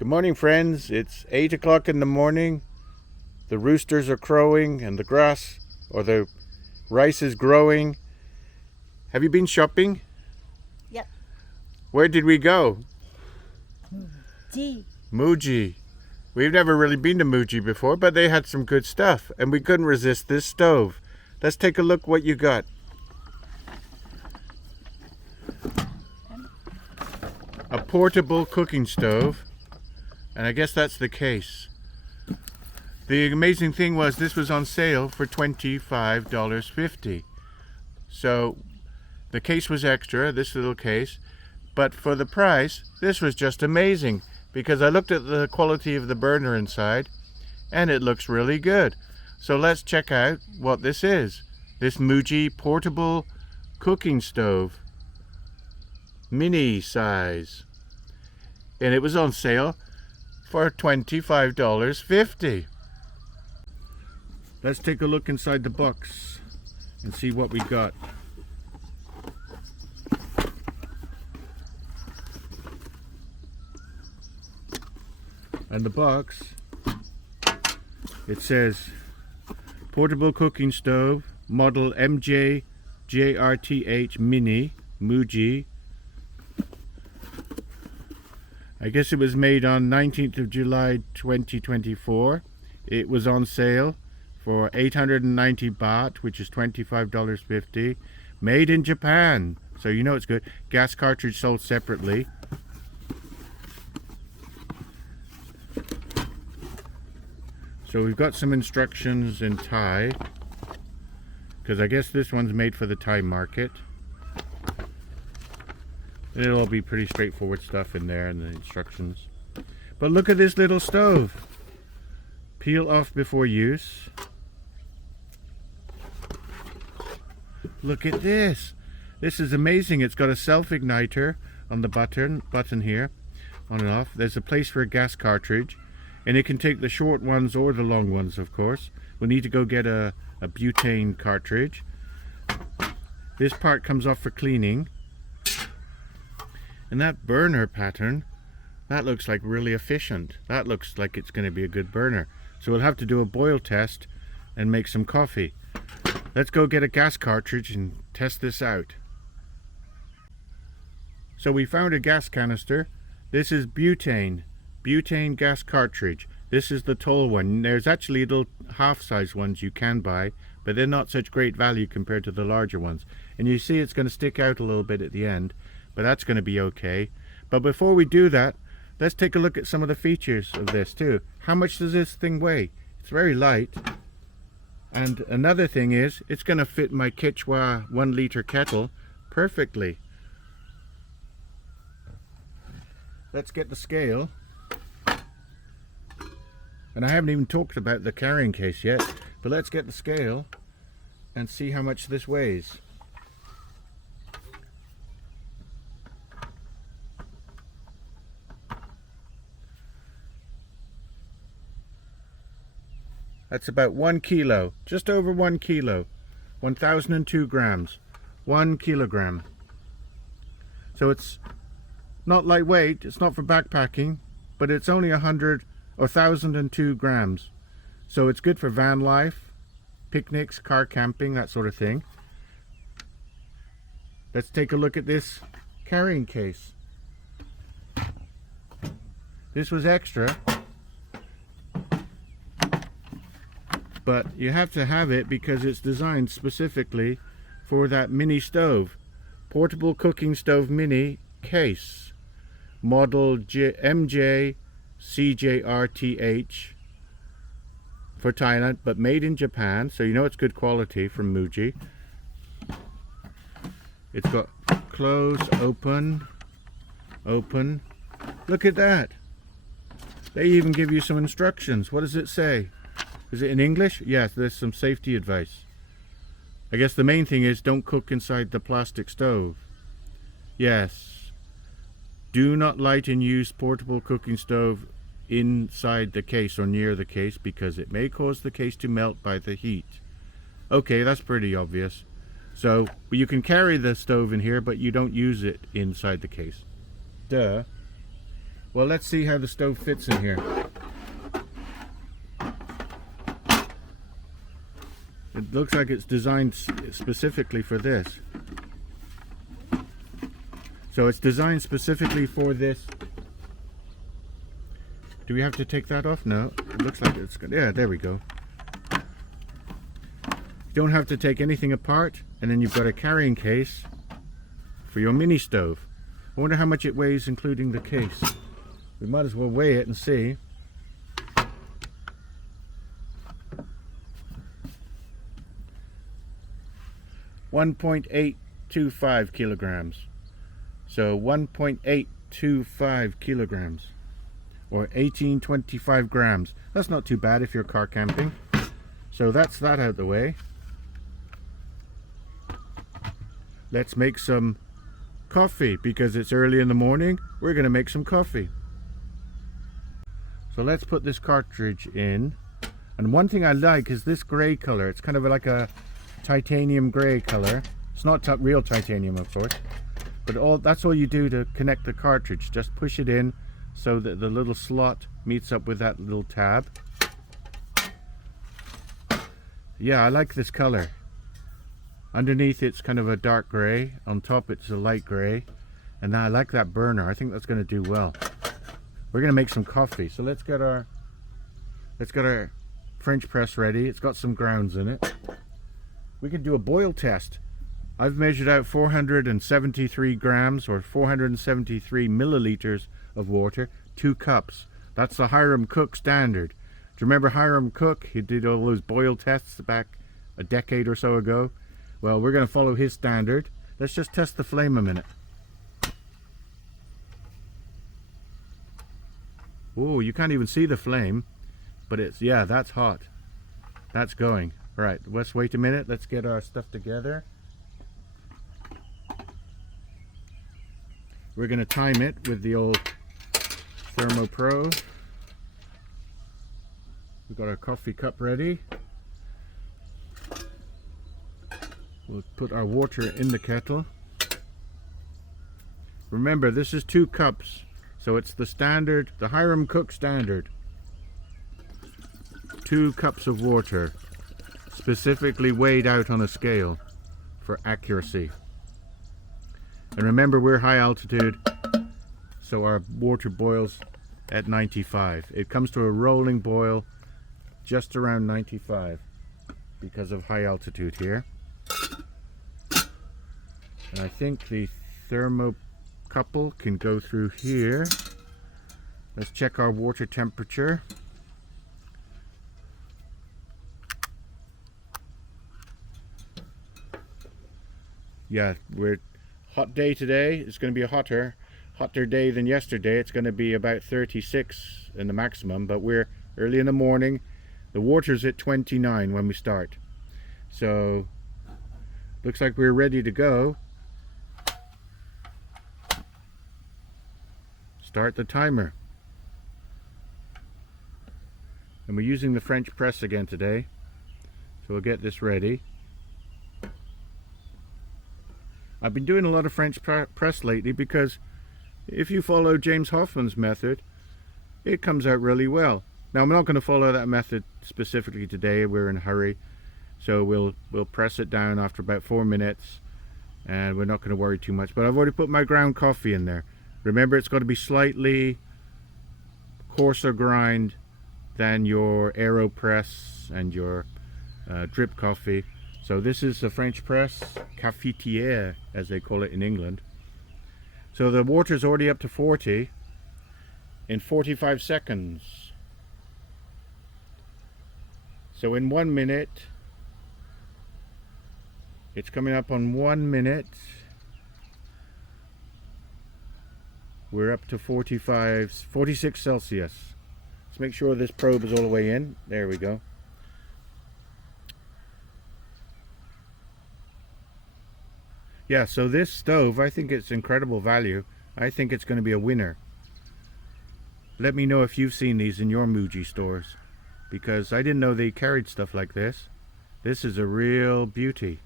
Good morning, friends. It's 8 o'clock in the morning. The roosters are crowing and the grass or the rice is growing. Have you been shopping? Yep. Where did we go? Muji. Muji. We've never really been to Muji before, but they had some good stuff and we couldn't resist this stove. Let's take a look what you got. A portable cooking stove. And I guess that's the case. The amazing thing was this was on sale for $25.50. So the case was extra, this little case, but for the price, this was just amazing because I looked at the quality of the burner inside and it looks really good. So let's check out what this is. This Muji portable cooking stove, mini size, and it was on sale for $25.50. Let's take a look inside the box and see what we got. And the box, it says portable cooking stove model MJ-JRTH Mini Muji. I guess it was made on 19th of July 2024. It was on sale for 890 baht, which is $25.50. Made in Japan, so you know it's good. Gas cartridge sold separately. So we've got some instructions in Thai, because I guess this one's made for the Thai market. It'll all be pretty straightforward stuff in there in the instructions. But look at this little stove. Peel off before use. Look at this. This is amazing. It's got a self-igniter on the button here, on and off. There's a place for a gas cartridge, and it can take the short ones or the long ones, of course. We'll need to go get a butane cartridge. This part comes off for cleaning. And that burner pattern, that looks like really efficient. That looks like it's going to be a good burner. So we'll have to do a boil test and make some coffee. Let's go get a gas cartridge and test this out. So we found a gas canister. This is butane gas cartridge. This is the tall one. There's actually little half-size ones you can buy, but they're not such great value compared to the larger ones. And you see it's going to stick out a little bit at the end. But that's going to be okay. But before we do that, let's take a look at some of the features of this too. How much does this thing weigh? It's very light. And another thing is, it's going to fit my Quechua 1 liter kettle perfectly. Let's get the scale. And I haven't even talked about the carrying case yet, but let's get the scale and see how much this weighs. That's about 1 kilo, just over 1 kilo, 1,002 grams, 1 kilogram. So it's not lightweight, it's not for backpacking, but it's only 1,002 grams. So it's good for van life, picnics, car camping, that sort of thing. Let's take a look at this carrying case. This was extra, but you have to have it because it's designed specifically for that mini stove. Portable cooking stove mini case. Model MJ-CJRTH for Thailand, but made in Japan, so you know it's good quality from Muji. It's got close, open, open. Look at that. They even give you some instructions. What does it say? Is it in English? Yes, there's some safety advice. I guess the main thing is don't cook inside the plastic stove. Yes. Do not light and use portable cooking stove inside the case or near the case because it may cause the case to melt by the heat. Okay, that's pretty obvious. So you can carry the stove in here, but you don't use it inside the case. Duh. Well, let's see how the stove fits in here. It looks like it's designed specifically for this. So it's designed specifically for this. Do we have to take that off? No. It looks like it's good. Yeah, there we go. You don't have to take anything apart, and then you've got a carrying case for your mini stove. I wonder how much it weighs including the case. We might as well weigh it and see. .825 kilograms. So 1.825 kilograms, or 1825 grams. That's not too bad if you're car camping. So that's that out the way. Let's make some coffee because it's early in the morning. We're going to make some coffee. So let's put this cartridge in. And one thing I like is this gray color. It's kind of like a titanium gray color. It's not real titanium, of course, but that's all you do to connect the cartridge. Just push it in so that the little slot meets up with that little tab. Yeah, I like this color. Underneath it's kind of a dark gray, on top it's a light gray, and I like that burner. I think that's going to do well. We're going to make some coffee, so let's get our French press ready. It's got some grounds in it. We can do a boil test. I've measured out 473 grams or 473 milliliters of water, 2 cups. That's the Hiram Cook Standard. Do you remember Hiram Cook? He did all those boil tests back a decade or so ago. Well, we're going to follow his standard. Let's just test the flame a minute. Oh, you can't even see the flame, but it's, yeah, that's hot. That's going. All right, let's wait a minute. Let's get our stuff together. We're going to time it with the old Thermopro. We've got our coffee cup ready. We'll put our water in the kettle. Remember, this is 2 cups, so it's the standard, the Hiram Cook Standard. 2 cups of water, specifically weighed out on a scale for accuracy. And remember, we're high altitude, so our water boils at 95. It comes to a rolling boil just around 95 because of high altitude here. And I think the thermocouple can go through here. Let's check our water temperature. Yeah, we're hot day today. It's going to be a hotter day than yesterday. It's going to be about 36 in the maximum, but we're early in the morning. The water's at 29 when we start. So looks like we're ready to go. Start the timer. And we're using the French press again today. So we'll get this ready. I've been doing a lot of French press lately because if you follow James Hoffman's method, it comes out really well. Now, I'm not going to follow that method specifically today. We're in a hurry. So we'll press it down after about 4 minutes, and we're not going to worry too much. But I've already put my ground coffee in there. Remember, it's got to be slightly coarser grind than your AeroPress and your drip coffee. So this is a French press, cafetière as they call it in England. So the water's already up to 40 in 45 seconds. So in 1 minute, it's coming up on 1 minute. We're up to 46 Celsius. Let's make sure this probe is all the way in. There we go. Yeah, so this stove, I think it's incredible value. I think it's going to be a winner. Let me know if you've seen these in your Muji stores, because I didn't know they carried stuff like this. This is a real beauty,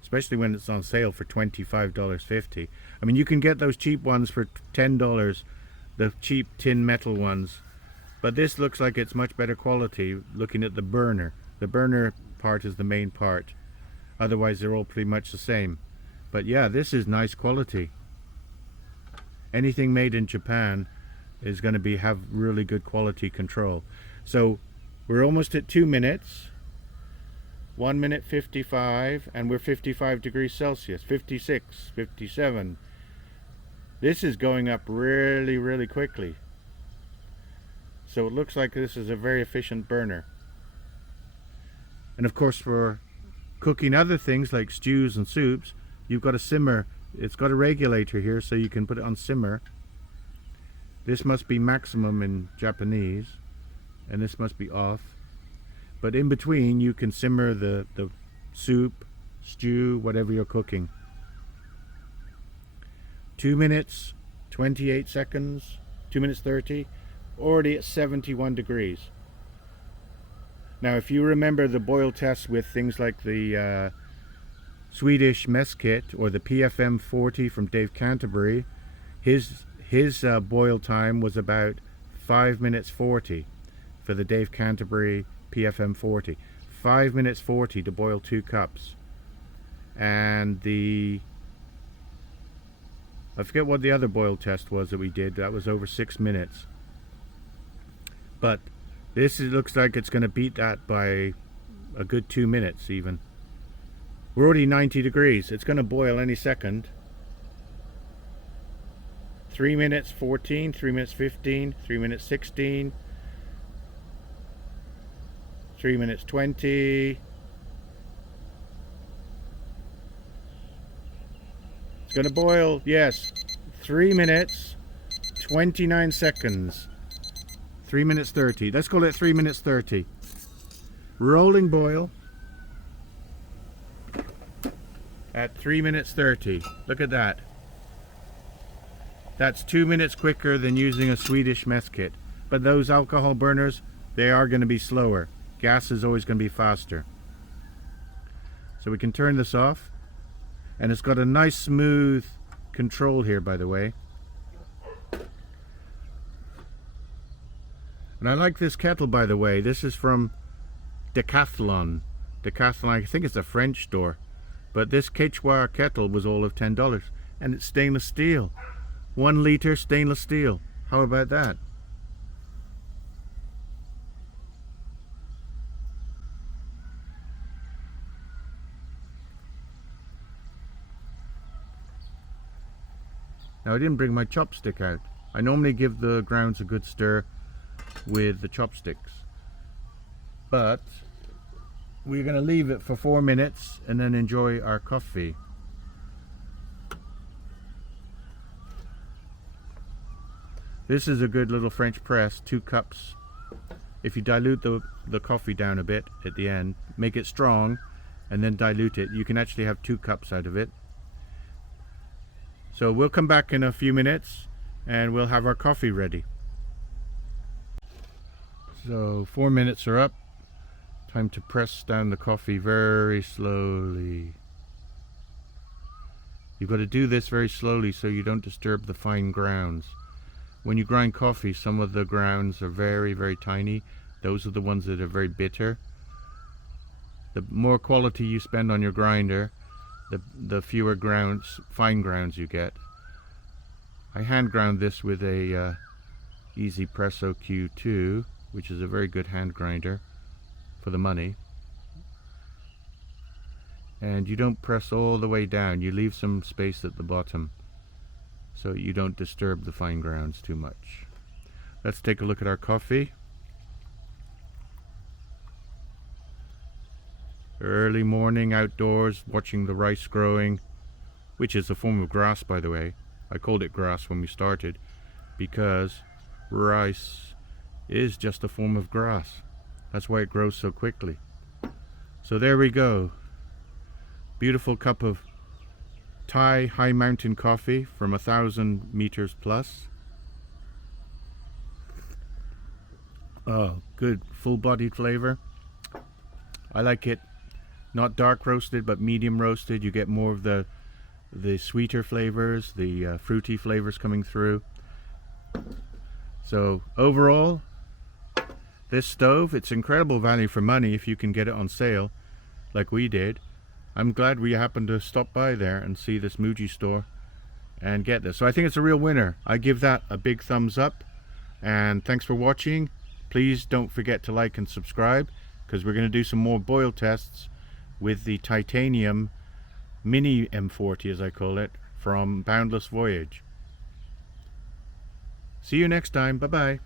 especially when it's on sale for $25.50. I mean, you can get those cheap ones for $10 the cheap tin metal ones. But this looks like it's much better quality looking at the burner. The burner part is the main part. Otherwise they're all pretty much the same. But yeah, this is nice quality. Anything made in Japan is going to have really good quality control. So we're almost at 2 minutes. 1 minute 55, and we're 55 degrees Celsius, 56, 57. This is going up really, really quickly. So it looks like this is a very efficient burner. And of course, for cooking other things like stews and soups, you've got a simmer. It's got a regulator here, so you can put it on simmer. This must be maximum in Japanese, and this must be off. But in between, you can simmer the soup, stew, whatever you're cooking. 2 minutes, 28 seconds, 2 minutes 30, already at 71 degrees. Now, if you remember the boil test with things like the Swedish mess kit or the PFM 40 from Dave Canterbury, his boil time was about 5 minutes 40 for the Dave Canterbury PFM 40. 5 minutes 40 to boil 2 cups. And I forget what the other boil test was that we did. That was over 6 minutes. But this looks like it's going to beat that by a good 2 minutes even. We're already 90 degrees. It's going to boil any second. 3 minutes 14, 3 minutes 15, 3 minutes 16, 3 minutes 20. It's going to boil, yes. 3 minutes 29 seconds. 3 minutes 30. Let's call it 3 minutes 30. Rolling boil at 3 minutes 30. Look at that. That's 2 minutes quicker than using a Swedish mess kit. But those alcohol burners, they are going to be slower. Gas is always going to be faster. So we can turn this off. And it's got a nice smooth control here, by the way. And I like this kettle, by the way. This is from Decathlon. Decathlon, I think it's a French store. But this Quechua kettle was all of $10. And it's stainless steel. 1 liter stainless steel. How about that? Now I didn't bring my chopstick out. I normally give the grounds a good stir with the chopsticks. But we're going to leave it for 4 minutes and then enjoy our coffee. This is a good little French press, 2 cups. If you dilute the coffee down a bit at the end, make it strong and then dilute it, you can actually have 2 cups out of it. So we'll come back in a few minutes and we'll have our coffee ready. So 4 minutes are up. Time to press down the coffee very slowly. You've got to do this very slowly so you don't disturb the fine grounds. When you grind coffee, some of the grounds are very, very tiny. Those are the ones that are very bitter. The more quality you spend on your grinder, the fewer fine grounds you get. I hand ground this with a Easy Presso Q2, which is a very good hand grinder for the money. And you don't press all the way down, you leave some space at the bottom so you don't disturb the fine grounds too much. Let's take a look at our coffee. Early morning outdoors, watching the rice growing, which is a form of grass, by the way. I called it grass when we started because rice is just a form of grass. That's why it grows so quickly. So there we go. Beautiful cup of Thai high mountain coffee from 1,000 meters plus. Oh, good full-bodied flavor. I like it not dark roasted but medium roasted. You get more of the sweeter flavors, the fruity flavors coming through. So overall, this stove, it's incredible value for money if you can get it on sale like we did. I'm glad we happened to stop by there and see this Muji store and get this. So I think it's a real winner. I give that a big thumbs up, and thanks for watching. Please don't forget to like and subscribe, because we're going to do some more boil tests with the titanium mini M40, as I call it, from Boundless Voyage. See you next time. Bye bye.